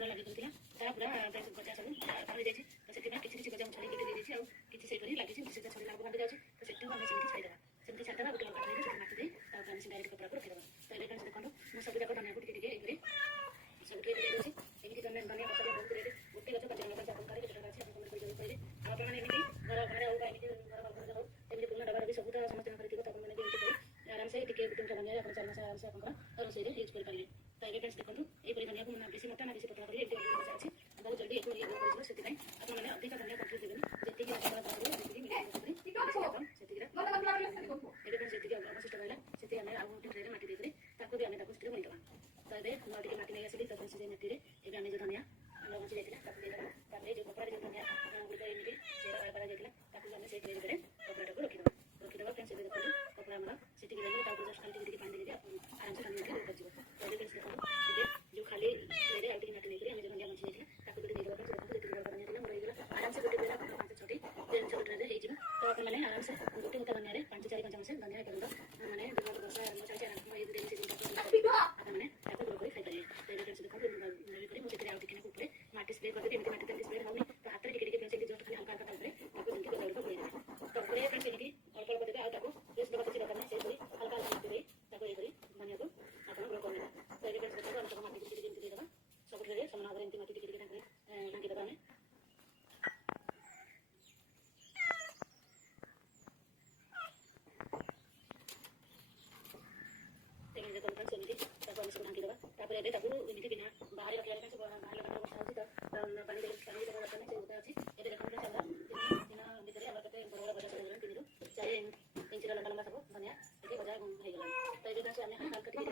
पूरा लगे पूरा पूरा गजा सब पड़ी जाए तो से किसी गजा छड़ी कटी देती है किसी से लगी से छड़ी लागू भांगी जाए तो से आम छाड़देवा सेमती छाड़देवा गोटे लंका माटी दे डायरेक्ट कपड़ा को रखिदेवा तो ये फ्रेंड्स देखो मुझे सब जाक धनिया को टिके सब टिके देदेছি एमती धनिया पत्ता बहुत रेट गोटे गज 5 टଙ୍କା आपन करे केटा अछि आपन कमेंट करि आप माने एमती घर घरे हो एमती घर बाहर हो एमती पूर्ण डबा भी सब समस्त करथिबो त आपन माने एमती आराम से टिके 2 टଙ୍କା धनिया आपन 4 मास आराम से आपन रोषेई रे यूज कर पारिबे तो ये फ्रेंड्स देखो ये धनिया को ना बेसी मोटा ना बेसी पतला करी एमती अछि बहुत जल्दी एको ये कर से दिनै आपन माने अधिक धनिया कंप्लीट देबे जेति कि आपन बाहर जेति कि सेति कि अवशिष्ट रहला सेति हमें आउ ट्रे रे माटी दे करे ताको भी हमें ताको स्थिर बनि दबा तो ये हम टिके माटी नै आसीली तो से माटी रे एबे हमें जो धनिया हम बची जाइतिला ताको दे दबा तापर जो कपड़ा जो धनिया गुड एमती सेरा करा जाइतिला ताको हमें से ट्रे रे कपड़ा को रखि दबा फ्रेंड्स एबे देखो कपड़ा हमरा सेति कि देले ताको जस्ट खाली टिके पानी दे आराम से धनिया के ऊपर जीवो तो ये फ्रेंड्स देखो एबे जो खाली ट्रे रे आउ टिके माटी नै करे हमें जो धनिया बची जाइतिला ताको दे दबा फ्रेंड्स देखो जेति बड़ा धनिया मोर होइगला आराम से गोटे बेला 5 छोटी छोटे ट्रे रे हे जीवो तो आपन माने आराम से गोटे मोटा धनिया रे 5-4 चमच धनिया करंदा माने जो बसा मचा चारा को ये दे से आपन माने ताको दो कोई खाइ परिए तो ये फ्रेंड्स देखो नवी करे मुझे तेरे आउ टिके ऊपर माटी स्प्रे कर दे एमती माटी तेल स्प्रे होनी तो हाथ रे टिके फ्रेंड्स एमती जस्ट खाली हल्का हल्का करे ताको जल्दी गोल को बोले तो पूरे फ्रेंड्स एमती अल्प अल्प देबे आ ताको प्रेस दबा के करने से कोई हल्का हल्का देबे ताको ये करी धनिया को आपन ग्रो करने तो ये फ्रेंड्स देखो हम माटी टिके टिके देबा सब रे समान भाବରେ एमती माटी टिके टिके ढांकी देबा हमें देखो फ्रेंड्स एमती ताको हम सब ढांकी देबा तापर एबे ताको एमती बिना बाहर रखला रे बाहर लगा बसा होची तो पानी देबा करने से होता अछि एबे देखो फ्रेंड्स हमरा बिना भीतर हमरा कते बड़ा बड़ा सब तीन 4 इंच लंबा लंबा सब धनिया एके बजा हो गेला तो एबे फ्रेंड्स हमें हल्का टिके